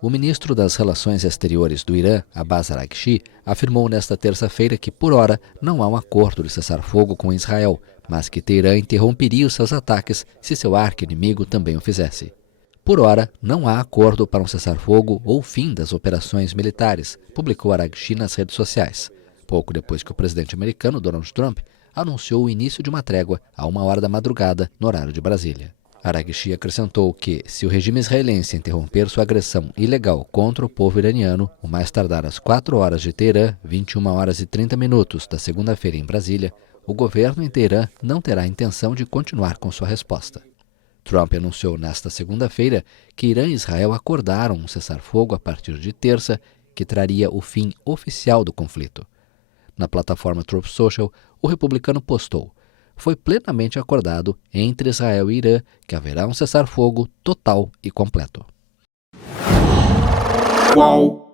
O ministro das Relações Exteriores do Irã, Abbas Araghchi, afirmou nesta terça-feira que, por hora, não há um acordo de cessar-fogo com Israel, mas que Teherã interromperia os seus ataques se seu arqui-inimigo também o fizesse. Por hora, não há acordo para um cessar-fogo ou fim das operações militares, publicou Araghchi nas redes sociais, pouco depois que o presidente americano, Donald Trump, anunciou o início de uma trégua a 1h da madrugada, no horário de Brasília. Araghchi acrescentou que, se o regime israelense interromper sua agressão ilegal contra o povo iraniano, o mais tardar às 4h de Teherã, 21h30 da segunda-feira em Brasília, o governo em Teherã não terá intenção de continuar com sua resposta. Trump anunciou nesta segunda-feira que Irã e Israel acordaram um cessar-fogo a partir de terça, que traria o fim oficial do conflito. Na plataforma Truth Social, o republicano postou: foi plenamente acordado entre Israel e Irã que haverá um cessar-fogo total e completo. Qual?